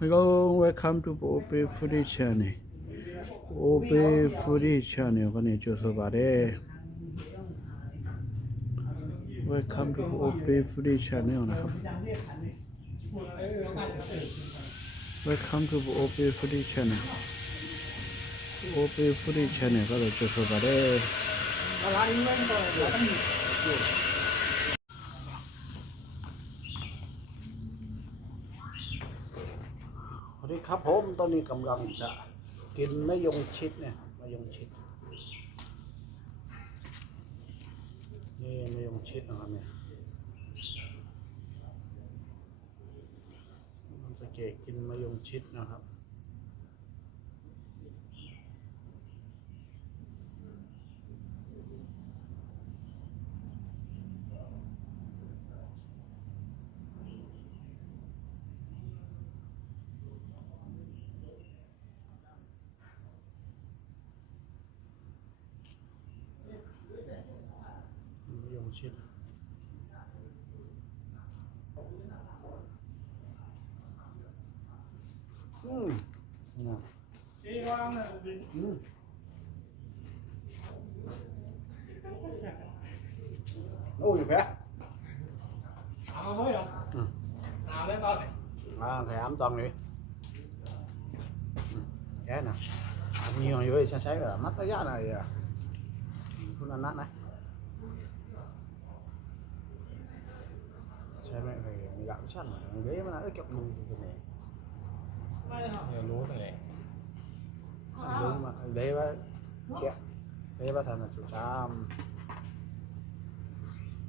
Hello, welcome to OP Foodie Channel. OP Foodie Channel ကနေကြိုဆိုပါရစေ။ Welcome to OP Foodie Channel นะครับ Welcome to OP Foodie Channel. OP Foodie Channel ก็เลยကြိုဆိုပါရစေ ดีครับผมตอนนี้กำลังจะกินมะยงชิดเนี่ยมะยงชิดนี่มะยงชิดนะครับเนี่ยมันจะเกะกินมะยงชิดนะครับ มะยงชิดอืมนะอืมโอ้ยแพ้ เอาเฮ้ยเหร ออืมเอาเล่นตอนไหน à thầy ấm toàn đi Ừ, cái nè Ăn nhiều người ơi sáng sáng là mắt cái giá này à phun ăn nát này mẹ phải mày gạo chắc mà ghế mà nó kẹp mùng thì này เดี๋ยวรู้ตรงไหน đúng mà ghế ba kẹp ghế ba thằng là chủ trăm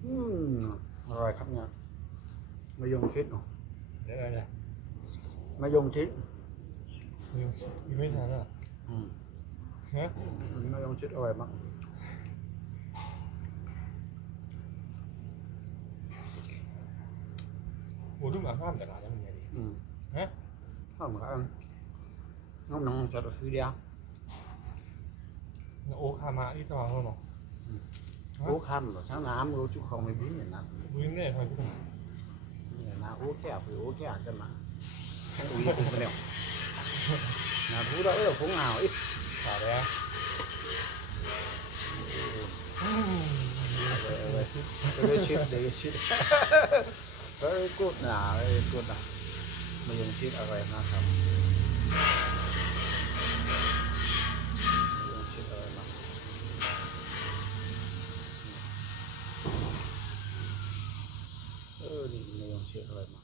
Ừm, rồi khắp nhà mày dùng chết rồi เดี๋ยวอะไร mày dùng chết ยังยังไม่ทั นอะ ừ. ฮะ mày dùng chết rồi mà โอ้ดูหมาข้ามแต่ละยังไงดิ ừ. ฮะ không phải ăn không nóng cho được phi đeo โอ้ข้ามาที่ตองแล้วเนาะ cố khăn rồi sáng nám cố chụp không mới bí này nè ดูยังไงคอยพูด này là cố kẹo phải cố very good นะ very good นะม่ยังชิดอะไรยมาครับมางชิดอร่อมาเออนี่ไม่ยังชิดอะไรมา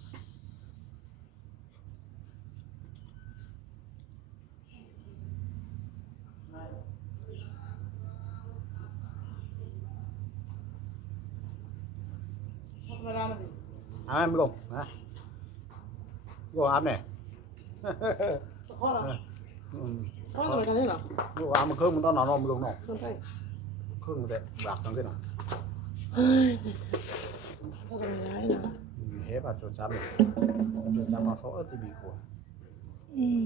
บไม่ลงนะกูอาบเนี่ยข้อละอืมข้อละเหมือนกันนี่เหรอกูอาบมันครึ่งมันต้องนอนนอนมันลงนอนต้นไผ่ครึ่งมันเด็บากตั้งขึ้นหน่อยถ้าจะไม่ร้ายนะอืมเฮ้ยป่ะจดจำเนี่ยจดจำมาเขาเออตีบีกูอืม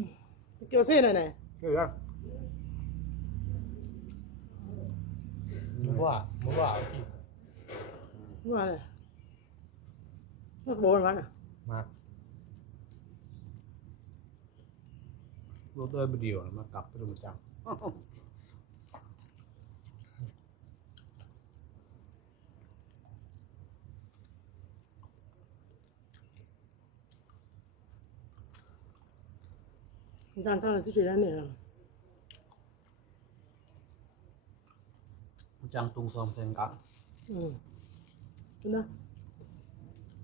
เกี่ยวเส้นหน่อยไหนคือยังมึงว่ามึงว่าที่ว่าอะไรนักโบนมันอะมารถเลยไปเดียวมากลับไปดูจังจานเท่าไหร่สิบสี่แล้วเนี่ยจังตุงซองเซนกังอืมคุณนะ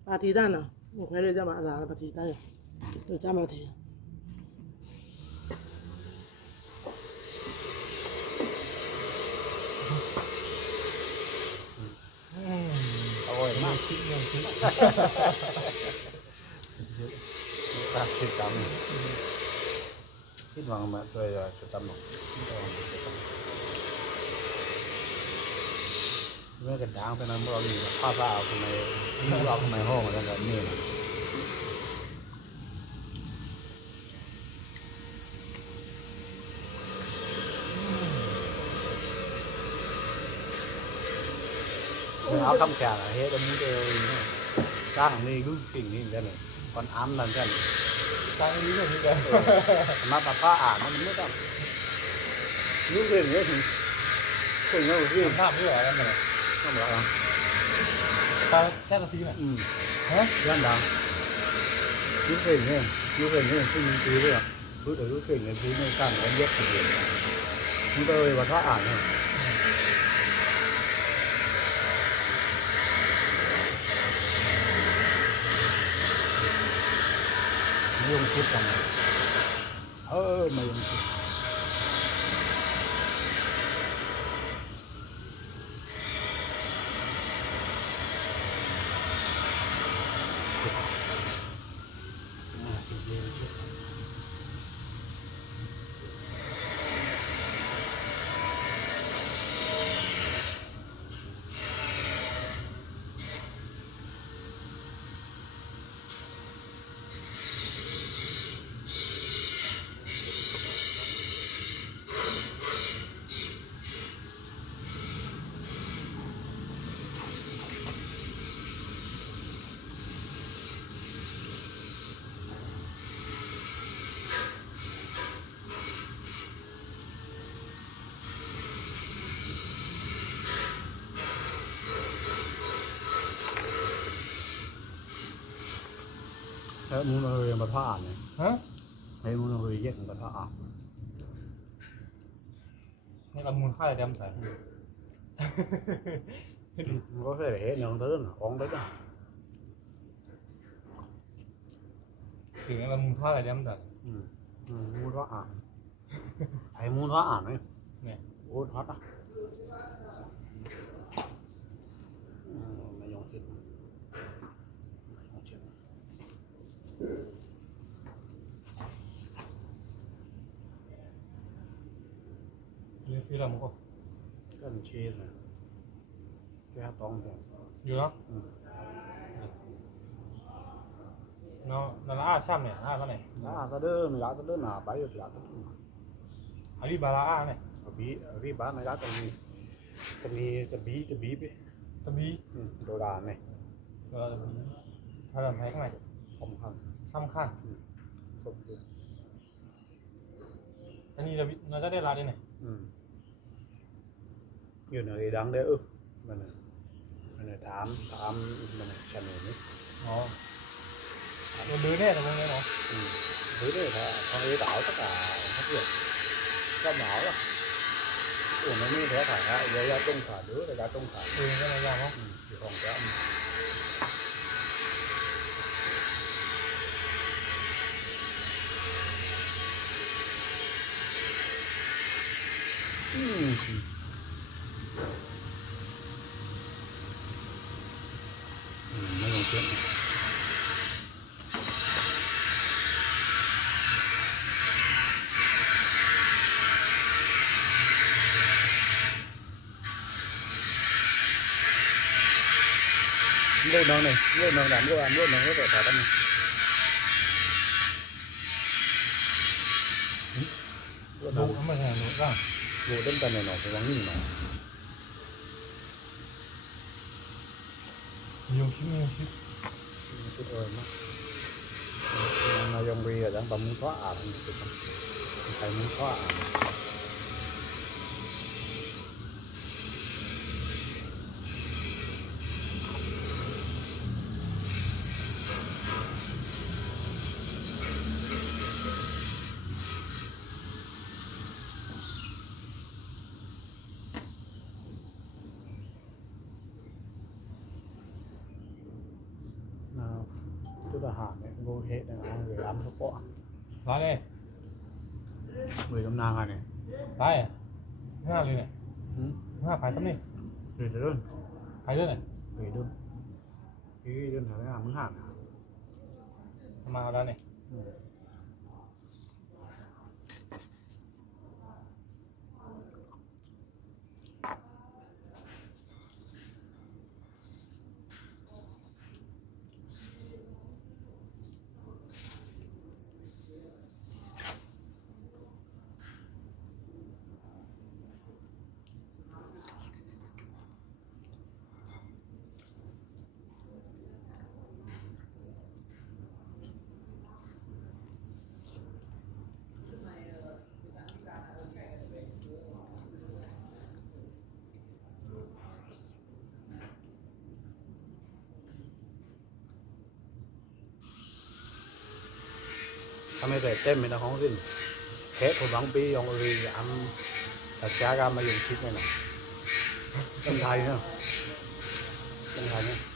ปาทีด้านน่ะมึงเคยได้จะมาอะไรปาทีด้านเเมื่อกันดางไปนั้นเราอยู่ผ้าผ้าเอาทำไมเราทำไมห้องอะไรแบบนี้นะ áo cắm trà là hết ông muốn trang này cứ kinh đi cái này còn ám lần cái này ตามนี้เลยนี่เลยมาปะผ้าอ่านมันไม่ต้องยุ่งเรื่องนี้ถึงคนเงี้ยที่ทำภาพไม่ไหวแล้วมัน ต้องบอกอะตาแค่นาทีน่ะอืมฮะย่านดังยุ่งเรื่องนี้ยุ่งเรื่องนี้ที่มีปีด้วยอะรู้แต่รู้เรื่องนี้ที่ไม่กล้าแล้วเย็บเดียมันก็เลยว่าถ้าอ่านเนี่ยไม่ยงคิดกันเออไม่ยงคิด แล้วมึงเราเรียนภาษาอ่านเนี่ยฮะไอ้มึงเราเรียนเย็ดภาษาอ่านนี่เอามูลค่าอะไรดำใส่มันก็แค่เห็นอย่างเดิมอะของเดิมอะถึงเอามูลค่าอะไรดำใส่อืมอืมมึงก็อ่านไอ้มึงก็อ่านไหม เนี่ย โอ้ฮอตอะอืมไม่ยอมคิดไม่ยอมคิด เรียนฟรีแล้วมึงก็กันชีสนะแค่ต้องเนี่ยอยู่เนาะอืม เนาะนาราอาช่ำเนี่ยอาเท่าไหร่แล้วอ่านก็เดินไม่รักก็เดินหนาไปอยู่ที่รักก็เดินอาลีบาราอาเนี่ยเอาบีเอาบีบ้านไม่รักก็มีก็มีจะบีจะบีไปตะบีอืมโดดานเนี่ยเออตะบีถ้าเราแพ้ข้างในสำคัญสำคัญสมควรอันนี้เราเราจะได้รายได้ไหนอืม อยู่ในดังได้เออมันน่ะมันน่ะถามถามมันน่ะฉันนี่อ๋อเราดื้อแน่แต่พวกนี้เนาะอืมหรือ đây là con ấy đảo tất cả hết việc có nhỏ đó ủa nó như thế phải hại với ra tung thả đứa rồi ra tung thả เออก็ไม่ยากเนาะ ừ, thì còn cái ông Ừ. Ừ, mấy con chuyện này. เรื่องน้องหนึ่งเรื่องน้องหลานเรื่องอันเรื่องน้องก็ต่อต่อกันหนึ่งเรื่องน้ ดู อง ทำไมแทนหนู ร่างดูเดินกันหน่อยหน่อยไปวางนี่หน่อยมีคลิปมีคลิป chút ơi mà nó dòng bì ở đang bấm muốn thoát ảo thì được phải muốn thoát ảo เลยเนี่ย ừ. ห้าขายตั้มนี่ người đơn ขายด้วยเนี่ย người đơn cái đơn thằng cái hàng muốn hàng à ทำมาเอาแล้วเนี่ยตาไม่ได้เต็มเนของสิ้นเทปผมหวังปียองเรียมแต่แกก็มาอยู่คิดไม่หน่อเดินไทยเนาะเนไทยเนาะคุยบ้างองค์ละไอ้ท่าดีคุยแล้วทอดตำตะปากกระดังมวยพ่อเดี๋ยวก็จะยั่วฟ้องเดี๋ย วจะคือรำตัวบงรำความวีบงแต่ปืนก็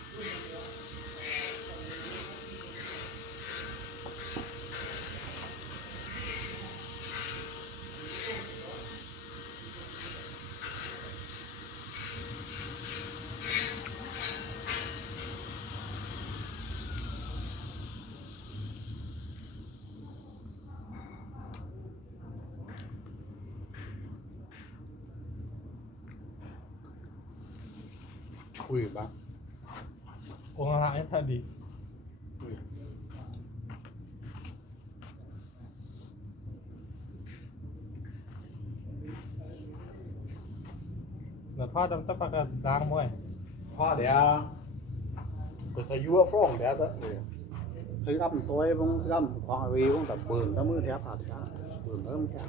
มือแทบขาดจ้าปืนเริ่มแทบ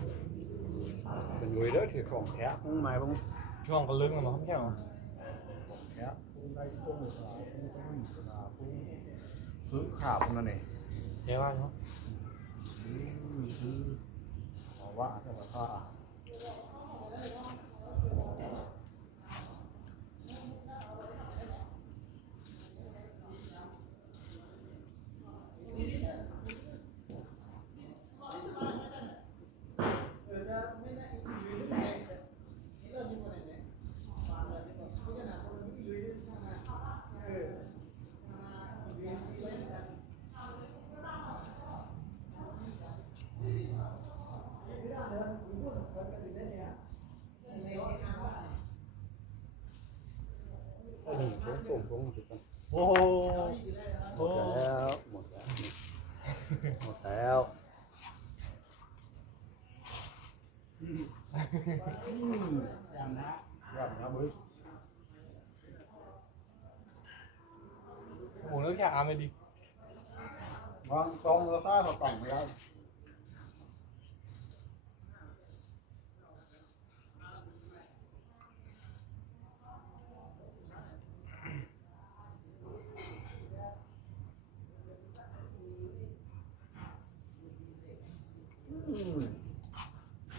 เป็นยุยเด้อที่ของแทบมึงหมายบงช่วงกระลึงกันมาแค่ ซื้อข่าวพวกนั้นเองใช่ว่าเนาะซื้อว่าจะมาฆ่า ไอ้ นี่ฟงฟงฟงจุดกันโอ้โหหมดแล้วหมดแล้วหมดแล้วยำนะเว้ยหมูเนื้อแค่อาไม่ดีวางตรงแล้วซ่าเขาแต่งไปแล้ว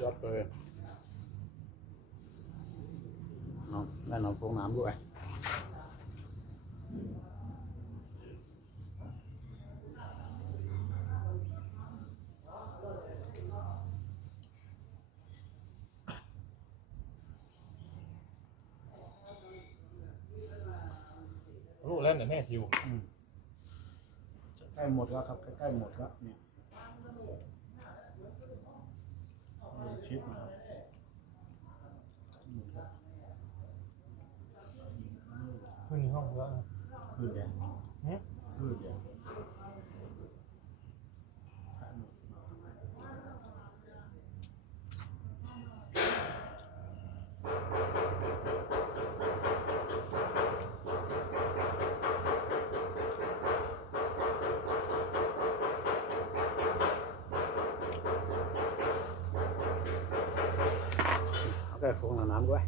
ยอด เลยเอาแม่นอนฟองน้ำด้วยรู้แล้วแต่แม่หิว ใกล้หมดแล้วครับใกล้ๆหมดแล้วเนี่ย ชิดนะครับขึ้นในห้องแล้วขึ้นเดี๋ยว เอาแก้ฟองน้ำด้วย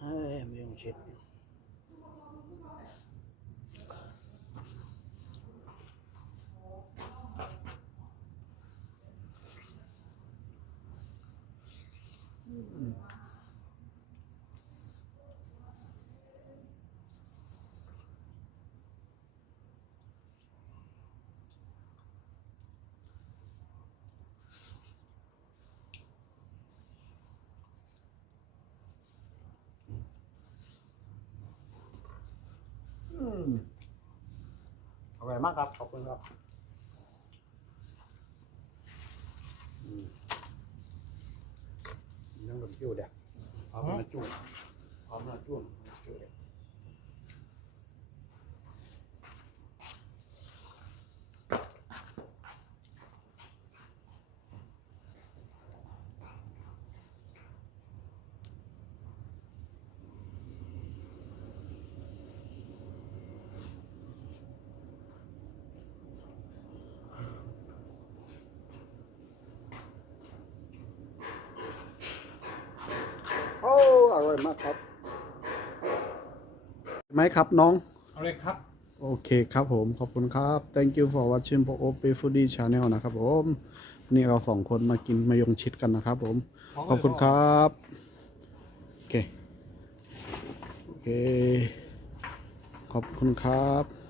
เฮ้ยไม่ต้องเช็ดอืมอร่อยมากครับ ขอบคุณครับอืมยังกับจิ้วเด็กเอามาจุ่มเอามาจุ่มจุ่มเด็ก ร่อยมากครับไหมครับน้อง เอาเลยครับ โอเคครับผม ขอบคุณครับ thank you for watching โปโอเปฟูดี้ชาแนลนะครับผมวันนี่เราสองคนมากินมายงชิดกันนะครับผม ขอบคุณครับ โอเค โอเค ขอบคุณครับ